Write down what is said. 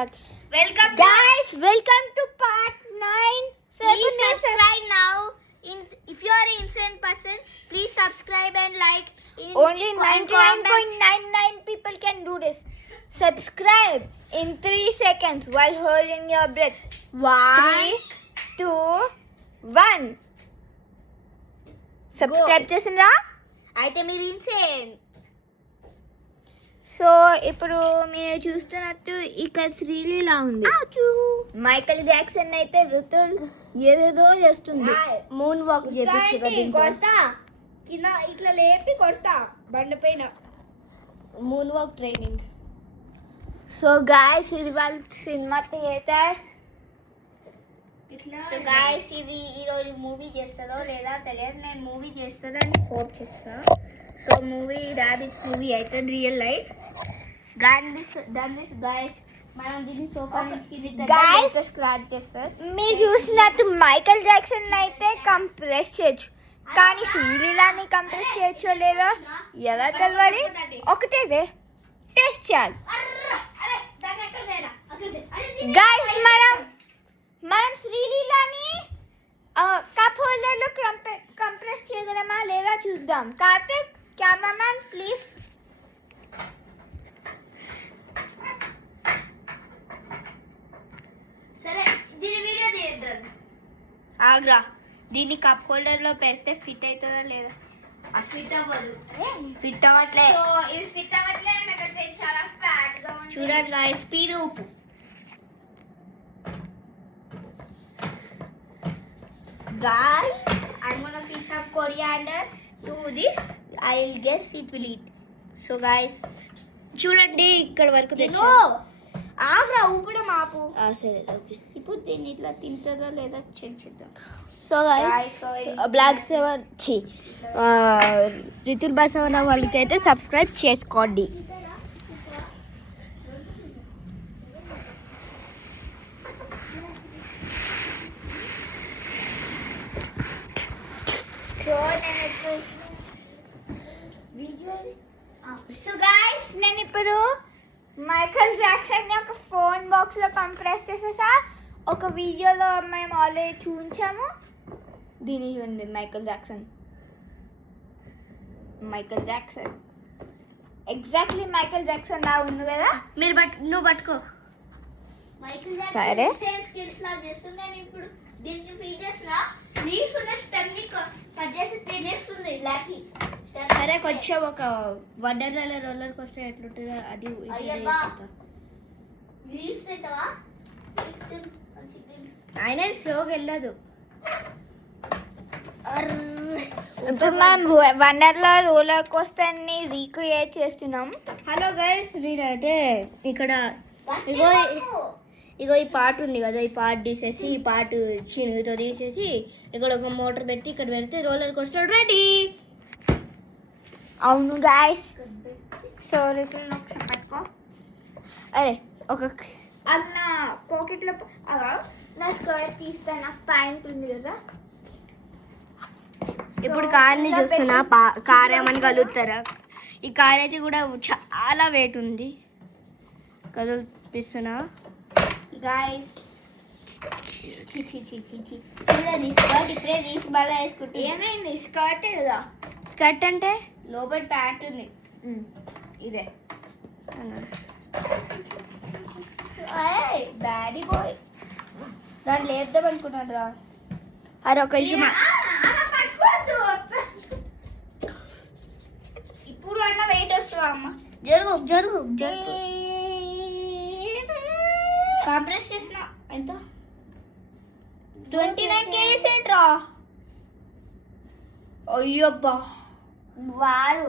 Welcome guys, welcome to part 9. Please subscribe now. If you are an instant person, please subscribe and like. Only 99.99 people can do this. Subscribe in 3 seconds while holding your breath. 3, 2, 1. Subscribe చేసిండ్రా? అయితే మీరు insane. So ఇప్పుడు మీరు చూస్తున్నట్టు ఇక్కడ శ్రీలీలా ఉంది. Michael Jackson అయితే ఋతుల్ ఏదేదో చేస్తుంది. మూన్ వాక్ చేపిస్తుంది. కొడతా కింద ఇట్లా లేపి కొడతా బండపైన. Moon walk training. So guys ఇది వాళ్ళ సినిమా థియేటర్. సో గాయ్స్ ఇది ఈరోజు మూవీ చేస్తుందో లేదా తెలియదు. నేను మూవీ చేస్తుందని హోప్ చేస్తా. సో మూవీ ర్యాబిట్స్ మూవీ అయితే real life done this guys. మనం దీన్ని సోఫా నుంచి Guys, స్క్రాచ్ చేస్తారు. మీరు చూసినట్టు మైకల్ జాక్సన్ అయితే కంప్రెస్ చేయొచ్చు, కానీ శ్రీలీలాని కంప్రెస్ చేయొచ్చో లేదో ఎలా తెలవాలి? ఒకటే వే, టెస్ట్ చేయాలి. గాయ్స్ మనం శ్రీలీలాని కప్ హోల్డర్లో కంప్రెస్ చేయగలమా లేదా చూద్దాం. Karthik cameraman please. సరే దీని వీడియో తీద్దాం. ఆగ్రా దీన్ని కప్ హోల్డర్ లో పెడితే ఫిట్ అవుతుందా లేదా? ఫిట్ అవ్వదు. ఫిట్ అవ్వట్లే. సో ఇది ఫిట్ అవ్వట్లే, నాకైతే చాలా ఫ్యాట్ గా ఉంది. చూడండి గాయ్స్, స్పీడ్ ఊపు. Guys, I'm gonna fix some coriander to this. I'll guess it will eat. So guys, చూడండి ఇక్కడ వరకు తిను. ఆగ్రా ఊపడం ఆపు. సరే ఓకే. ఇప్పుడు దీన్ని ఇట్లా తింటుందా లేదా చెక్ చేద్దాం. So guys black seven Rithul Basavana వాళ్ళకి అయితే సబ్స్క్రైబ్ చేసుకోండి. సో గైస్ నేను ఇప్పుడు మైకల్ జాక్సన్ ఒక ఫోన్ బాక్స్లో కంప్రెస్ చేసేసా. ఒక వీడియోలో మేము ఆల్రెడీ చూపించాము. దీన్ని చూడండి, Michael Jackson exactly Michael Jackson లా ఉంది కదా. నువ్వు పట్టుకో. సరే. స్కిల్స్ లా చేస్తున్నాను ఇప్పుడు. దీనికి ఫీచర్స్ లా నీకున్న స్టెమ్ ని కట్ చేసి తినేస్తుంది లాకి. సరే కొంచెం ఒక వండర్లా రోలర్ కోస్టర్ ఎట్లుంటుందో అది లీవ్స్ తింటావా? అయినా స్లోగా వెళ్ళదు. ఇప్పుడు మనం వండర్లా రోలర్ కోస్టర్ ని రీక్రియేట్ చేస్తున్నాం. హలో గైస్, నేనైతే ఇక్కడ ఇగో ఈ పార్ట్ ఉంది కదా, ఈ పార్ట్ తీసేసి ఈ పార్ట్ చినుగుతో తీసేసి ఇక్కడ ఒక మోటార్ పెట్టి ఇక్కడ పెడితే రోలర్ కోస్టర్ రెడీ. అవును గాయస్. సో రిటర్న్ ఒకసారి పట్టుకో. అరే ఒక అది నా పాకెట్లో నా స్కర్ట్ తీస్తాను. నాకు ప్యాంట్ ఉంది కదా. ఇప్పుడు కార్ని చూస్తున్నా, కార్ ఏమని కలుగుతారా? ఈ కార్ అయితే కూడా చాలా వెయిట్ ఉంది, కదిపిస్తున్నా గాయస్. ఇప్పుడే తీసి బాగా వేసుకుంటే ఏమైంది? స్కర్ట్ కదా. స్కర్ట్ అంటే లోపల ప్యాంట్ ఉంది. ఇదే బ్యాడీ బాయ్. దాన్ని లేపుదాం అనుకున్నాడు రా. అరే ఒక విషయం, ఇప్పుడు అన్న వెయిట్ వస్తుందా అమ్మ? జరుగు జరుగు కాంప్రెస్ చేసిన ఎంత 29 kgs ఏంట్రా? అయ్యబ్బా వారు